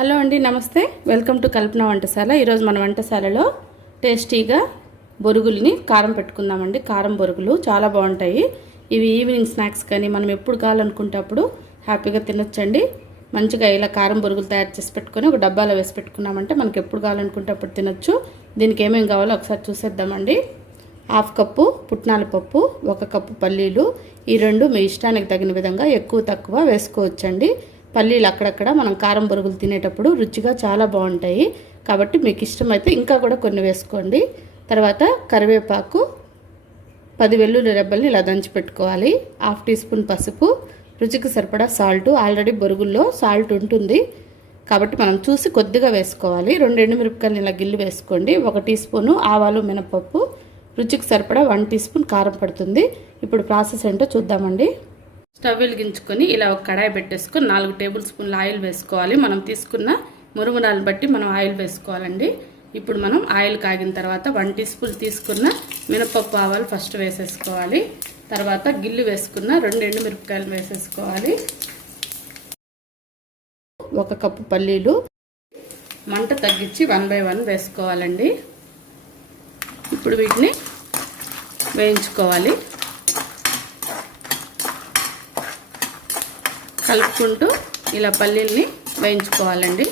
Hello అండి, నమస్తే. Welcome to కల్పన వంటశాల. ఈరోజు మన వంటశాలలో టేస్టీగా బొరుగుల్ని కారం పెట్టుకుందామండి. కారం బొరుగులు చాలా బాగుంటాయి. ఇవి ఈవినింగ్ స్నాక్స్ కానీ మనం ఎప్పుడు కావాలనుకుంటే అప్పుడు హ్యాపీగా తినొచ్చండి. మంచిగా ఇలా కారం బొరుగులు తయారు చేసి పెట్టుకొని ఒక డబ్బాలో వేసి పెట్టుకున్నామంటే మనకి ఎప్పుడు కావాలనుకుంటే అప్పుడు తినొచ్చు. దీనికి ఏమేమి కావాలో ఒకసారి చూసేద్దామండి. 1/2 కప్పు పుట్నాల పప్పు, 1 కప్పు పల్లీలు. ఈ రెండు మీ ఇష్టానికి తగిన విధంగా ఎక్కువ తక్కువ వేసుకోవచ్చండి. పల్లీలు అక్కడక్కడ మనం కారం బొరుగులు తినేటప్పుడు రుచిగా చాలా బాగుంటాయి కాబట్టి మీకు ఇష్టమైతే ఇంకా కూడా కొన్ని వేసుకోండి. తర్వాత కరివేపాకు, 10 వెల్లుల్లి రెబ్బల్ని ఇలా దంచి పెట్టుకోవాలి. 1/2 టీ స్పూన్ పసుపు, రుచికి సరిపడా సాల్ట్. ఆల్రెడీ బొరుగుల్లో సాల్ట్ ఉంటుంది కాబట్టి మనం చూసి కొద్దిగా వేసుకోవాలి. 2 ఎండుమిరపకాయలు ఇలా గిల్లి వేసుకోండి. 1 టీ స్పూను ఆవాలు, మినపప్పు, రుచికి సరిపడా 1 టీ స్పూన్ కారం పడుతుంది. ఇప్పుడు ప్రాసెస్ ఏంటో చూద్దామండి. స్టవ్ వెలిగించుకొని ఇలా ఒక కడాయి పెట్టేసుకొని 4 టేబుల్ స్పూన్ల ఆయిల్ వేసుకోవాలి. మనం తీసుకున్న మురుగునాలను బట్టి మనం ఆయిల్ వేసుకోవాలండి. ఇప్పుడు మనం ఆయిల్ కాగిన తర్వాత 1 టీ స్పూన్ తీసుకున్న మినపప్పు, ఆవాలు ఫస్ట్ వేసేసుకోవాలి. తర్వాత గిల్లి వేసుకున్న 2 ఎండుమిరపకాయలు వేసేసుకోవాలి. 1 కప్పు పల్లీలు మంట తగ్గించి 1 బై 1 వేసుకోవాలండి. ఇప్పుడు వీటిని వేయించుకోవాలి. కలుపుకుంటూ ఇలా పల్లీల్ని వేయించుకోవాలండి.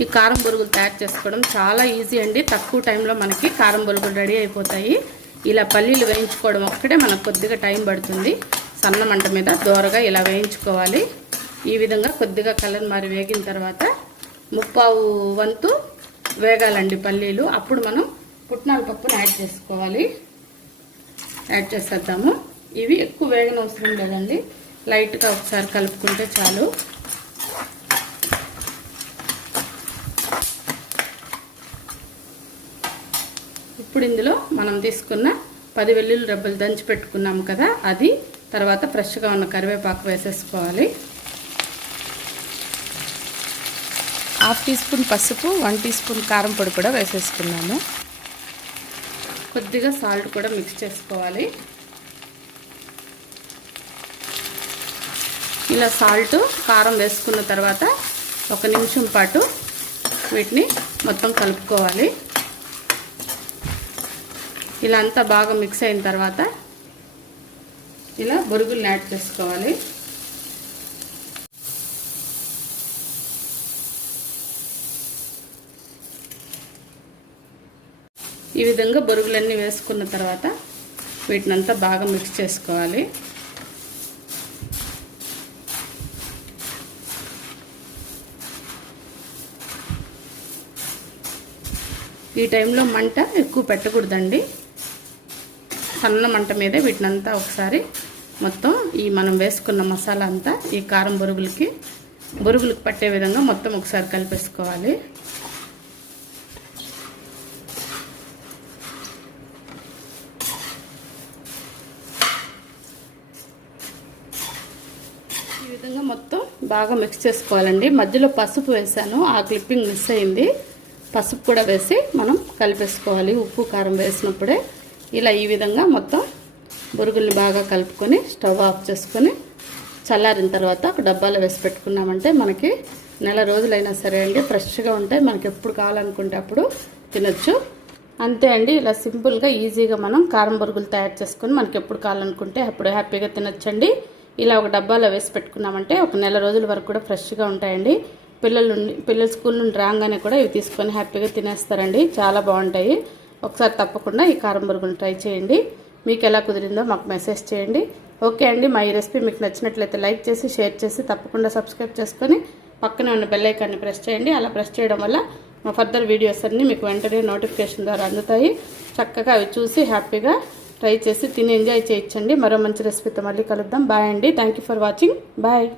ఈ కారం బొరుగులు తయారు చేసుకోవడం చాలా ఈజీ అండి. తక్కువ టైంలో మనకి కారం బొరుగులు రెడీ అయిపోతాయి. ఇలా పల్లీలు వేయించుకోవడం ఒక్కటే మనకు కొద్దిగా టైం పడుతుంది. సన్న మంట మీద దోరగా ఇలా వేయించుకోవాలి. ఈ విధంగా కొద్దిగా కలర్ మారి వేగిన తర్వాత 1/4 వంతు వేగాలండి పల్లీలు. అప్పుడు మనం పుట్నాల పప్పును యాడ్ చేసుకోవాలి. యాడ్ చేసేద్దాము. ఇవి ఎక్కువ వేగనవసరం లేదండి, లైట్గా ఒకసారి కలుపుకుంటే చాలు. ఇప్పుడు ఇందులో మనం తీసుకున్న 10 వెల్లుల్లి రెబ్బలు దంచి పెట్టుకున్నాము కదా, అది తర్వాత ఫ్రెష్గా ఉన్న కరివేపాకు వేసేసుకోవాలి. 1/2 టీ స్పూన్ పసుపు, 1 టీ స్పూన్ కారం పొడి కూడా వేసేసుకున్నాము. కొద్దిగా సాల్ట్ కూడా మిక్స్ చేసుకోవాలి. ఇలా సాల్ట్, కారం వేసుకున్న తర్వాత 1 నిమిషం పాటు వీటిని మొత్తం కలుపుకోవాలి. ఇలా అంతా బాగా మిక్స్ అయిన తర్వాత ఇలా బొరుగుల్ని యాడ్ చేసుకోవాలి. ఈ విధంగా బొరుగులన్నీ వేసుకున్న తర్వాత వీటినంతా బాగా మిక్స్ చేసుకోవాలి. ఈ టైంలో మంట ఎక్కువ పెట్టకూడదండి, సన్న మంట మీదే వీటినంతా ఒకసారి మొత్తం ఈ మనం వేసుకున్న మసాలా అంతా ఈ కారం బొరుగులకి పట్టే విధంగా మొత్తం ఒకసారి కలిపేసుకోవాలి. ఈ విధంగా మొత్తం బాగా మిక్స్ చేసుకోవాలండి. మధ్యలో పసుపు వేసాను, ఆ క్లిప్పింగ్ మిస్ అయింది. పసుపు కూడా వేసి మనం కలిపేసుకోవాలి. ఉప్పు, కారం వేసినప్పుడే ఇలా ఈ విధంగా మొత్తం బొరుగుల్ని బాగా కలుపుకొని స్టవ్ ఆఫ్ చేసుకొని చల్లారిన తర్వాత ఒక డబ్బాలో వేసి పెట్టుకున్నామంటే మనకి నెల రోజులైనా సరే అండి ఫ్రెష్గా ఉంటాయి. మనకి ఎప్పుడు కావాలనుకుంటే అప్పుడు తినొచ్చు. అంతే అండి, ఇలా సింపుల్గా ఈజీగా మనం కారం బొరుగులు తయారు చేసుకొని మనకి ఎప్పుడు కావాలనుకుంటే అప్పుడు హ్యాపీగా తినొచ్చండి. ఇలా ఒక డబ్బాలో వేసి పెట్టుకున్నామంటే ఒక నెల రోజుల వరకు కూడా ఫ్రెష్గా ఉంటాయండి. పిల్లలు స్కూల్ నుండి రాగానే కూడా ఇవి తీసుకొని హ్యాపీగా తినేస్తారండి. చాలా బాగుంటాయి. ఒకసారి తప్పకుండా ఈ కారం బొరుగులు ట్రై చేయండి. మీకు ఎలా కుదిరిందో మాకు మెసేజ్ చేయండి. ఓకే అండి, మా ఈ రెసిపీ మీకు నచ్చినట్లయితే లైక్ చేసి, షేర్ చేసి, తప్పకుండా సబ్స్క్రైబ్ చేసుకొని పక్కనే ఉన్న బెల్ ఐకాన్ని ప్రెస్ చేయండి. అలా ప్రెస్ చేయడం వల్ల మా ఫర్దర్ వీడియోస్ అన్నీ మీకు వెంటనే నోటిఫికేషన్ ద్వారా అందుతాయి. చక్కగా అవి చూసి హ్యాపీగా ట్రై చేసి తిని ఎంజాయ్ చేయొచ్చండి. మరో మంచి రెసిపీతో మళ్ళీ కలుద్దాం. బాయ్ అండి. Thank you for watching. Bye.